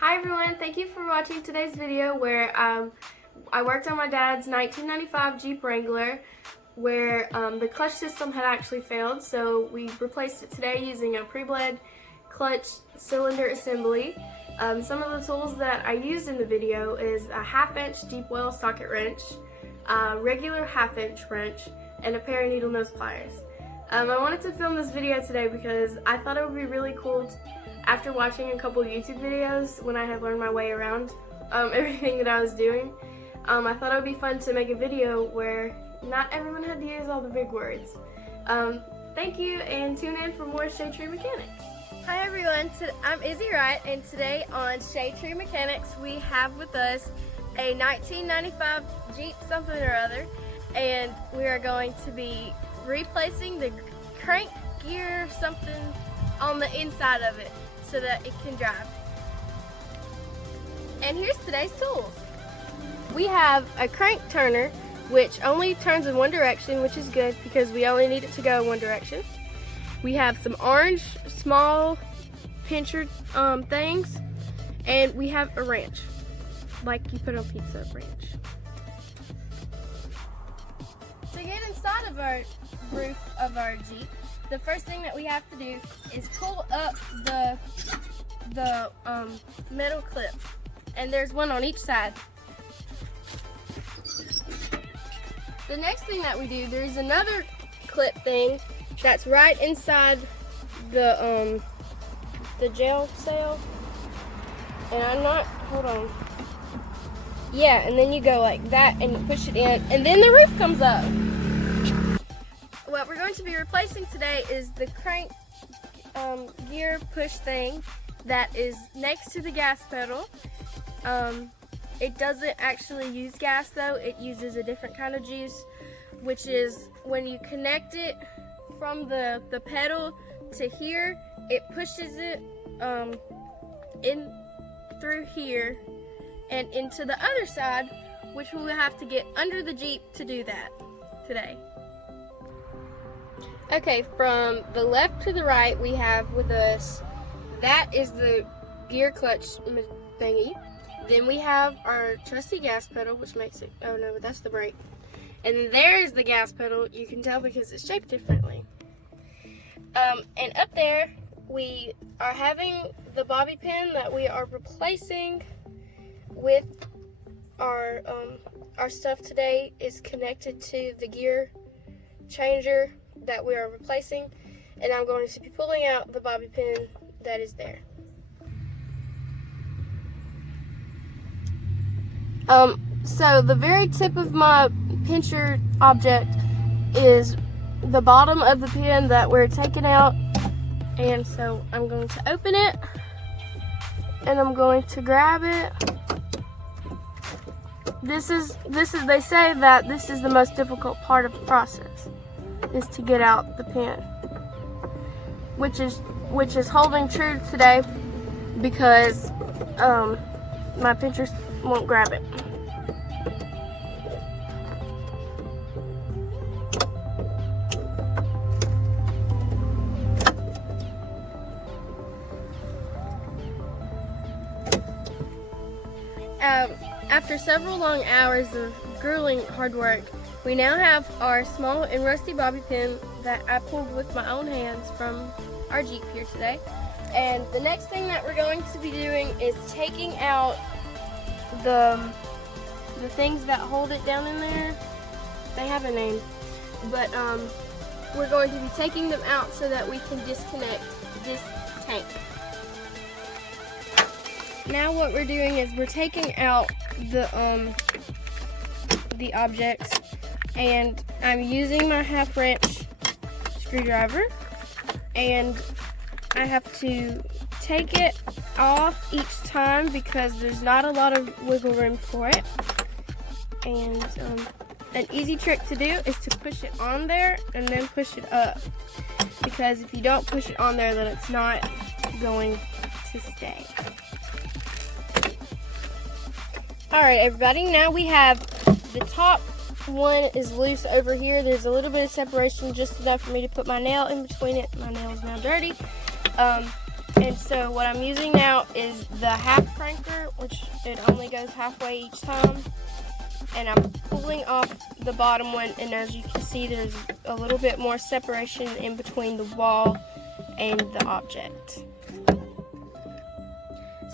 Hi everyone, thank you for watching today's video where I worked on my dad's 1995 Jeep Wrangler where the clutch system had actually failed, so we replaced it today using a pre-bled clutch cylinder assembly. Some of the tools that I used in the video is a 1/2-inch deep well socket wrench, a regular 1/2-inch wrench, and a pair of needle nose pliers. I wanted to film this video today because I thought it would be really cool after watching a couple YouTube videos when I had learned my way around everything that I was doing. I thought it would be fun to make a video where not everyone had to use all the big words. Thank you, and tune in for more Shade Tree Mechanics. Hi everyone, I'm Izzy Wright, and today on Shade Tree Mechanics we have with us a 1995 Jeep something or other, and we are going to be replacing the crank gear something on the inside of it so that it can drive. And here's today's tools. We have a crank turner which only turns in one direction, which is good because we only need it to go in one direction. We have some orange small pincher things, and we have a wrench like you put on pizza wrench. To get inside of our roof of our Jeep, the first thing that we have to do is pull up the metal clip, and there's one on each side. The next thing that we do, there's another clip thing that's right inside the jail cell, and hold on. Yeah, and then you go like that and you push it in, and then the roof comes up. What we're going to be replacing today is the crank gear push thing that is next to the gas pedal. It doesn't actually use gas though, it uses a different kind of juice, which is when you connect it from the pedal to here, it pushes it in through here and into the other side, which we will have to get under the Jeep to do that today. Okay, from the left to the right we have with us, that is the gear clutch thingy. Then we have our trusty gas pedal, which makes it, oh no, that's the brake. And then there is the gas pedal. You can tell because it's shaped differently. And up there we are having the bobby pin that we are replacing with our stuff today is connected to the gear changer that we are replacing, and I'm going to be pulling out the bobby pin that is there. So the very tip of my pincher object is the bottom of the pin that we're taking out, and so I'm going to open it and I'm going to grab it. They say that this is the most difficult part of the process, is to get out the pin, which is holding true today because my pinchers won't grab it. After several long hours of grueling hard work, we now have our small and rusty bobby pin that I pulled with my own hands from our Jeep here today. And the next thing that we're going to be doing is taking out the things that hold it down in there. They have a name, but we're going to be taking them out so that we can disconnect this tank. Now what we're doing is we're taking out the objects, and I'm using my 1/2 screwdriver, and I have to take it off each time because there's not a lot of wiggle room for it. And an easy trick to do is to push it on there and then push it up, because if you don't push it on there, then it's not going to stay. Alright everybody, now we have the top one is loose over here. There's a little bit of separation, just enough for me to put my nail in between it. My nail is now dirty. And so what I'm using now is the half cranker, which it only goes halfway each time. And I'm pulling off the bottom one, and as you can see, there's a little bit more separation in between the wall and the object.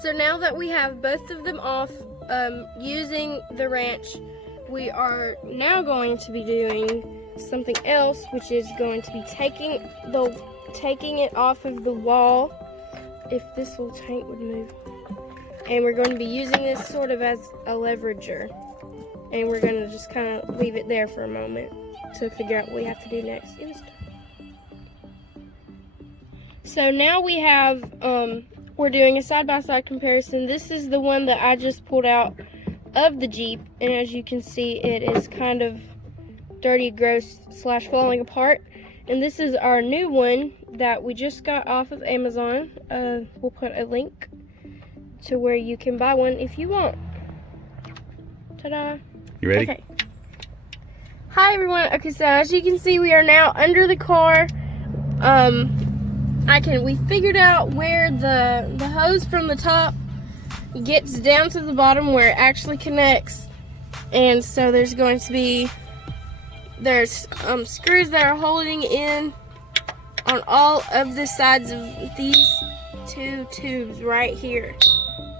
So now that we have both of them off, using the wrench, we are now going to be doing something else, which is going to be taking it off of the wall. If this little tank would move. And we're going to be using this sort of as a leverager. And we're going to just kind of leave it there for a moment to figure out what we have to do next. So now we have, we're doing a side-by-side comparison. This is the one that I just pulled out of the Jeep. And as you can see, it is kind of dirty, gross, / falling apart. And this is our new one that we just got off of Amazon. We'll put a link to where you can buy one if you want. Ta-da! You ready? Okay. Hi everyone. Okay, so as you can see, we are now under the car. We figured out where the hose from the top gets down to the bottom where it actually connects. And so there's going to be screws that are holding in on all of the sides of these two tubes right here.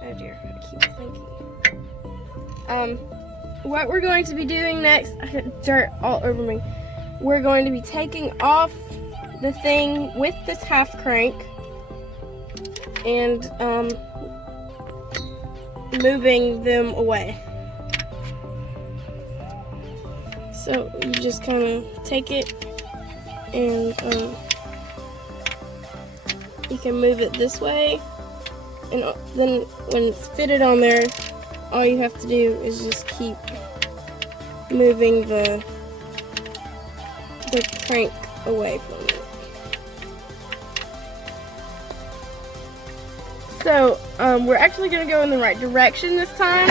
Oh dear, I keep thinking. What we're going to be doing next, I got dirt all over me. We're going to be taking off the thing with this half crank and moving them away. So you just kind of take it and you can move it this way, and then when it's fitted on there, all you have to do is just keep moving the crank away from it. So we're actually going to go in the right direction this time.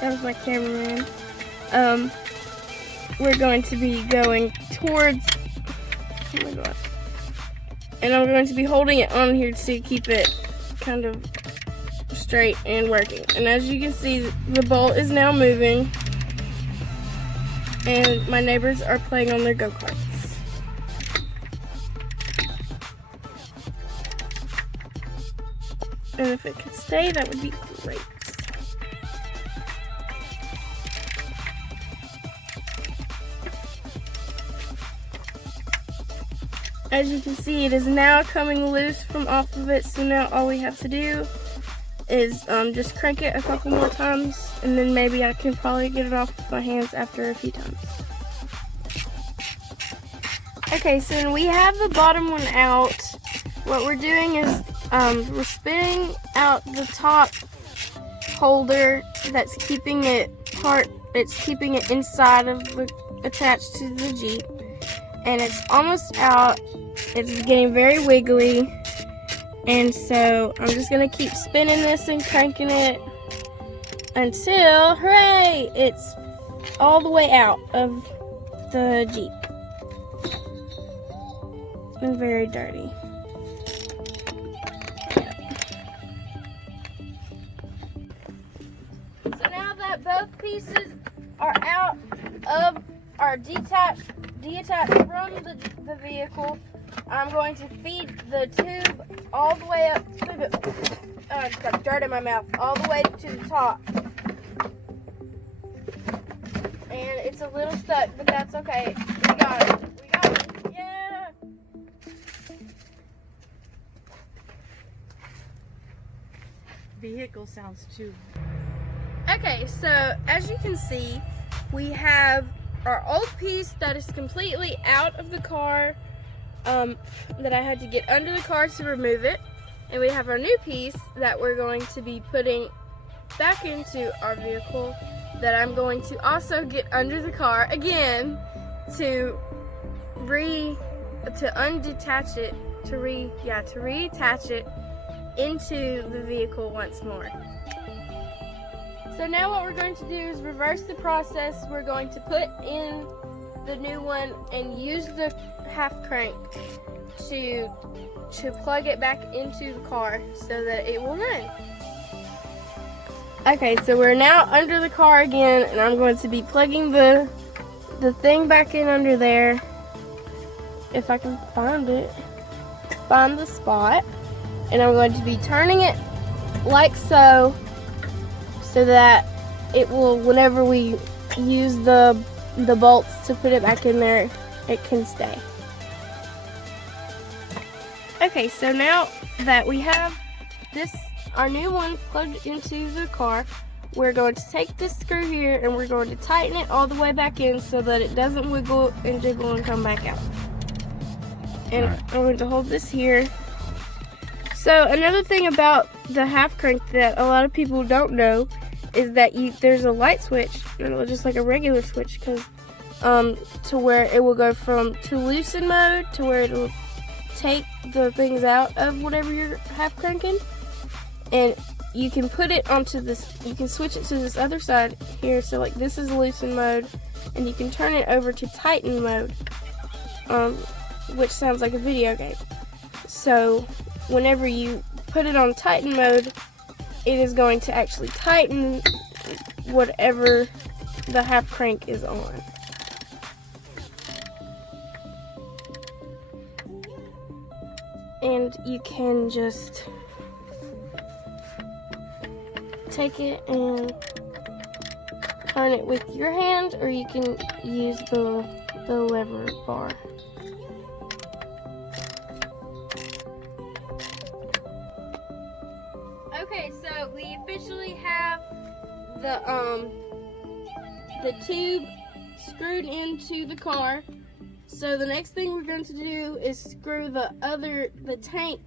That was my cameraman. We're going to be going towards, oh my god, and I'm going to be holding it on here to keep it kind of straight and working. And as you can see, the bolt is now moving, and my neighbors are playing on their go-karts. And if it could stay, that would be great. As you can see, it is now coming loose from off of it, so now all we have to do is just crank it a couple more times, and then maybe I can probably get it off with my hands after a few times. Okay, so when we have the bottom one out, what we're doing is we're spinning out the top holder that's keeping it inside of attached to the Jeep, and it's almost out. It's getting very wiggly, and so I'm just gonna keep spinning this and cranking it until, hooray, it's all the way out of the Jeep. It's been very dirty. So now that both pieces are out of, are detached from the vehicle, I'm going to feed the tube all the way up to the, I just got dirt in my mouth, all the way to the top. And it's a little stuck, but that's okay. We got it. We got it. Yeah. Vehicle sounds too. Okay, so as you can see, we have our old piece that is completely out of the car, that I had to get under the car to remove it, and we have our new piece that we're going to be putting back into our vehicle that I'm going to also get under the car again to reattach it into the vehicle once more. So now what we're going to do is reverse the process. We're going to put in the new one and use the half crank to plug it back into the car so that it will run. Okay, so we're now under the car again, and I'm going to be plugging the thing back in under there. If I can find the spot. And I'm going to be turning it like so that it will, whenever we use the bolts to put it back in there, it can stay. Okay, so now that we have our new one plugged into the car, we're going to take this screw here and we're going to tighten it all the way back in so that it doesn't wiggle and jiggle and come back out. And I'm going to hold this here. So another thing about the half crank that a lot of people don't know is that there's a light switch, just like a regular switch, to where it will go to loosen mode, to where it will take the things out of whatever you're half cranking, and you can put it onto this, you can switch it to this other side here. So like this is loosen mode, and you can turn it over to tighten mode, which sounds like a video game. So whenever you put it on tighten mode, it is going to actually tighten whatever the half crank is on. And you can just take it and turn it with your hand, or you can use the lever bar. Okay, so we officially have the tube screwed into the car. So the next thing we're going to do is screw the tank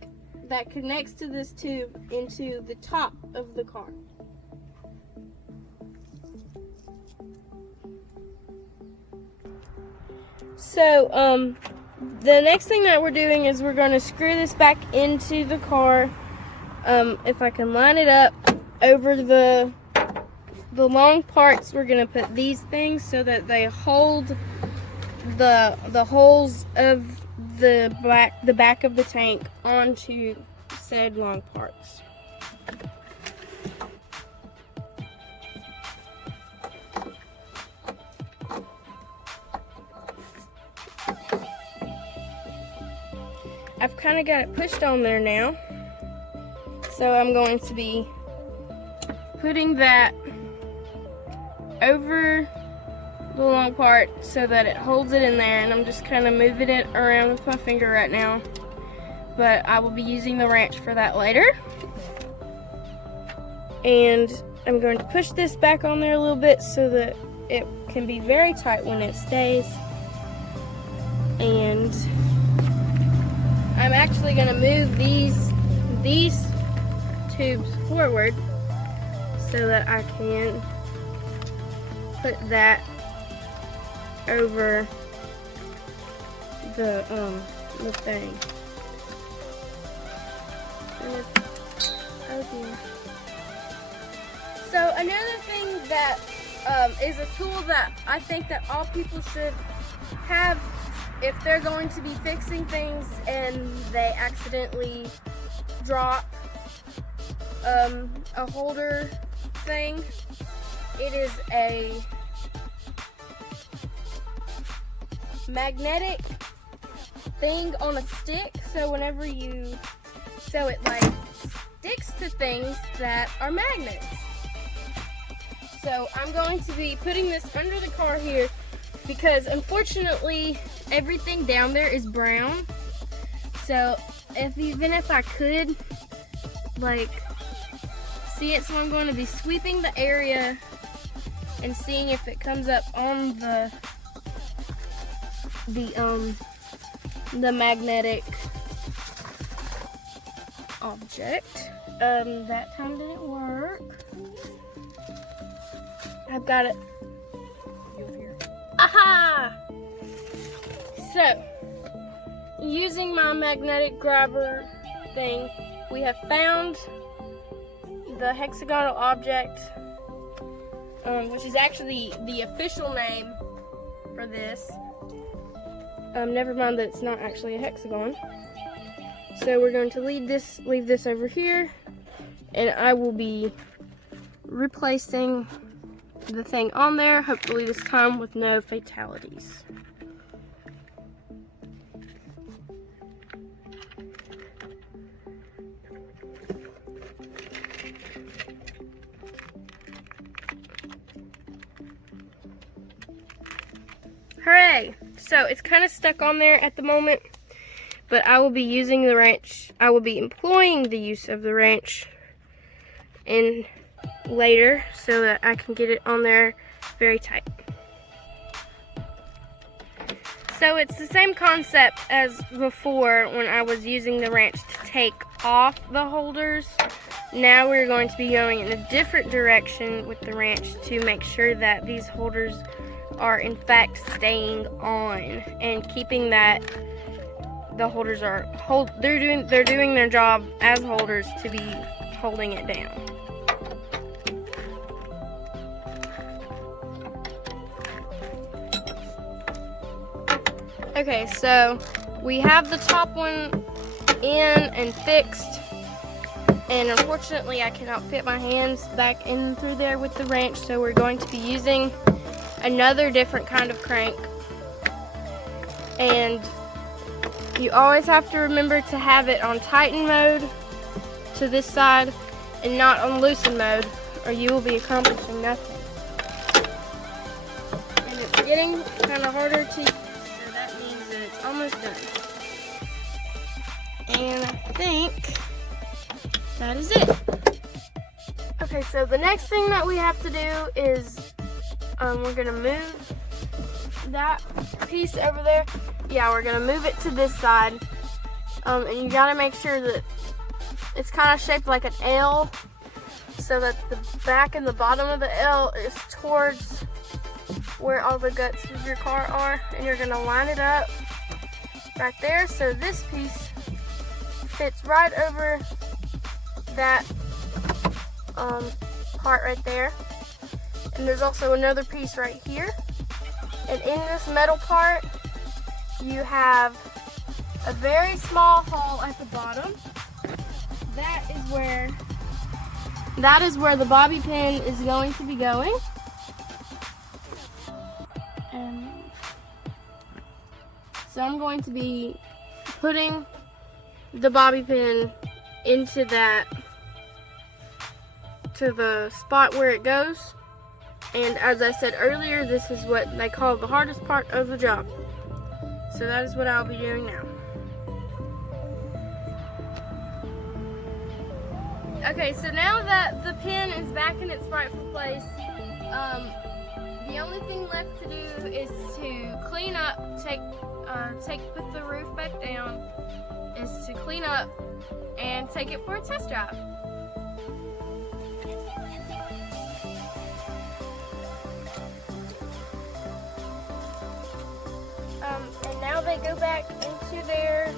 that connects to this tube into the top of the car. So the next thing that we're doing is we're going to screw this back into the car. If I can line it up over the long parts, we're going to put these things so that they hold the holes of the back of the tank onto said long parts. I've kind of got it pushed on there now, so I'm going to be putting that over the long part so that it holds it in there, and I'm just kind of moving it around with my finger right now, but I will be using the wrench for that later. And I'm going to push this back on there a little bit so that it can be very tight when it stays. And I'm actually going to move these tubes forward so that I can put that over the thing. Oh dear. So another thing that is a tool that I think that all people should have if they're going to be fixing things and they accidentally drop a holder thing, it is a magnetic thing on a stick. So whenever so it like sticks to things that are magnets. So I'm going to be putting this under the car here because unfortunately everything down there is brown. So even if I could like see it, so I'm going to be sweeping the area and seeing if it comes up on the magnetic object. That time didn't work. I've got it. Aha! So, using my magnetic grabber thing, we have found the hexagonal object, which is actually the official name for this. Never mind that it's not actually a hexagon. So we're going to leave this over here, and I will be replacing the thing on there, hopefully this time with no fatalities. Hooray! So it's kind of stuck on there at the moment, but I will be using the wrench. I will be employing the use of the wrench in later so that I can get it on there very tight. So it's the same concept as before when I was using the wrench to take off the holders. Now we're going to be going in a different direction with the wrench to make sure that these holders are in fact staying on and keeping that the holders are they're doing their job as holders to be holding it down. Okay, so we have the top one in and fixed, and unfortunately I cannot fit my hands back in through there with the wrench, so we're going to be using another different kind of crank. And you always have to remember to have it on tighten mode to this side and not on loosen mode, or you will be accomplishing nothing. And it's getting kind of harder to use, so that means that it's almost done. And I think that is it. Okay, so the next thing that we have to do is we're gonna move that piece over there. Yeah, we're gonna move it to this side. And you gotta make sure that it's kind of shaped like an L, so that the back and the bottom of the L is towards where all the guts of your car are. And you're gonna line it up right there, so this piece fits right over that part right there. And there's also another piece right here. And in this metal part, you have a very small hole at the bottom. That is where the bobby pin is going to be going. And so I'm going to be putting the bobby pin into that, to the spot where it goes. And as I said earlier, this is what they call the hardest part of the job. So that is what I'll be doing now. Okay, so now that the pin is back in its rightful place, the only thing left to do is to clean up, put the roof back down, is to clean up and take it for a test drive. And now they go back into their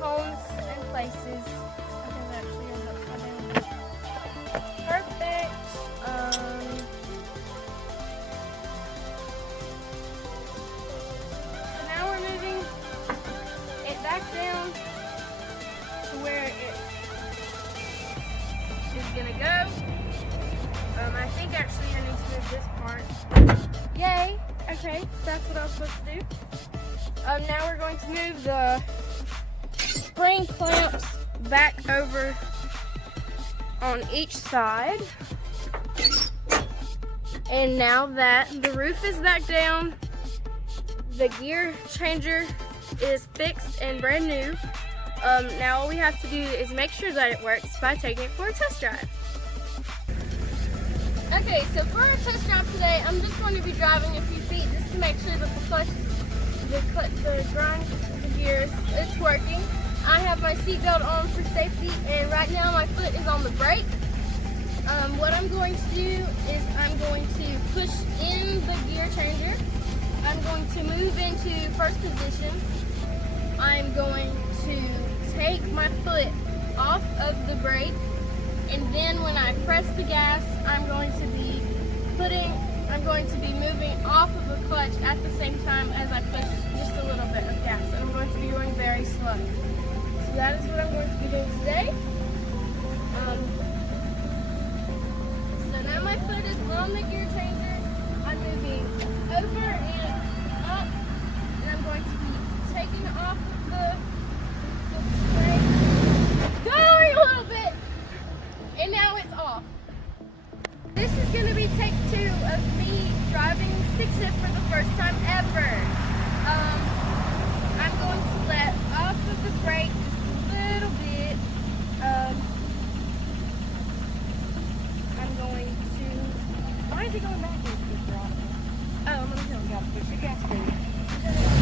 homes and places. Okay, that actually is upside down. Perfect. So now we're moving it back down to where it is gonna go. I think actually I need to move this part. Yay! Okay, so that's what I was supposed to do. Now we're going to move the spring clamps back over on each side. And now that the roof is back down, the gear changer is fixed and brand new. Now all we have to do is make sure that it works by taking it for a test drive. Okay, so for our test drive today, I'm just going to be driving a few feet just to make sure that the clutch, the grind, the gears, it's working. I have my seatbelt on for safety, and right now my foot is on the brake. What I'm going to do is I'm going to push in the gear changer. I'm going to move into first position. I'm going to take my foot off of the brake, and then when I press the gas, I'm going to be putting I'm going to be moving off of the clutch at the same time as I push just a little bit of gas. And I'm going to be going very slow. So that is what I'm going to be doing today. So now my foot is on the gear changer. I'm moving over and up. And I'm going to be taking off of the brake. Going a little bit. And now it's off. This is going to be take 2 of me driving stick shift for the first time ever. I'm going to let off of the brake just a little bit. I'm going to... Why is it going back into the throttle? Oh, I'm going to tell him to push the gas pedal.